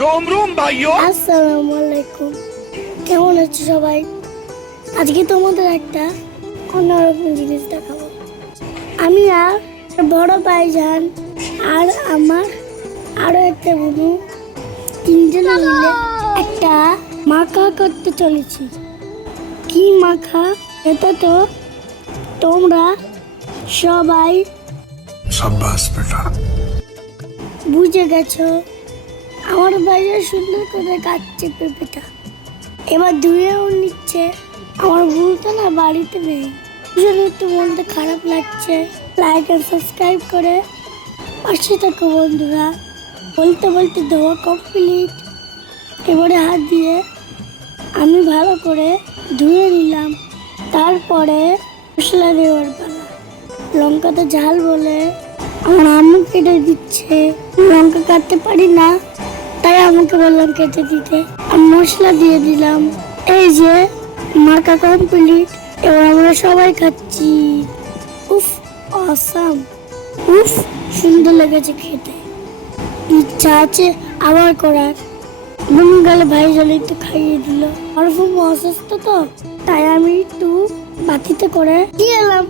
रोम रोम भाइयों। আসসালামু আলাইকুম। কেমন আছো সবাই? আজকে তোমাদের একটা অন্যরকম জিনিস দেখাবো। আমি আর বড় ভাইজান আর আমার আরো একটা বন্ধু তিনজনে মিলে একটা মাখা করতে চলেছি। কি মাখা? এটা তো তোমরা সবাই शाबाश बेटा। বুঝে গেছো। আমার ভাইয়া সুন্দর করে কাটছে পেঁপেটা, এবার ধুয়েও নিচ্ছে। আমার ভুলটা না বাড়িতে নেই, জন্য একটু মনটা খারাপ লাগছে। লাইক আর সাবস্ক্রাইব করে পাশে থাকো বন্ধুরা। বলতে বলতে ধোয়া কমপ্লিট। এবারে হাত দিয়ে আমি ভালো করে ধুয়ে নিলাম। তারপরে মশলা দেওয়ার পালা। লঙ্কাটা ঝাল বলে আমার আম্মু কেটে দিচ্ছে। লঙ্কা কাটতে পারি না, তাই আমাকে বললাম কেটে দিতে। আমি মশলা দিয়ে দিলাম। এই যে মাখা কমপ্লিট। এবার আমরা সবাই খাচ্ছি। উফ, অসাম। উফ, সুন্দর লেগেছে খেতে। ইচ্ছা আছে আবার করার। ঘুম গেলে ভাই জলে একটু খাইয়ে দিল। আর খুব অসুস্থ তো, তাই আমি একটু বাতিতে করে দিয়ে এলাম।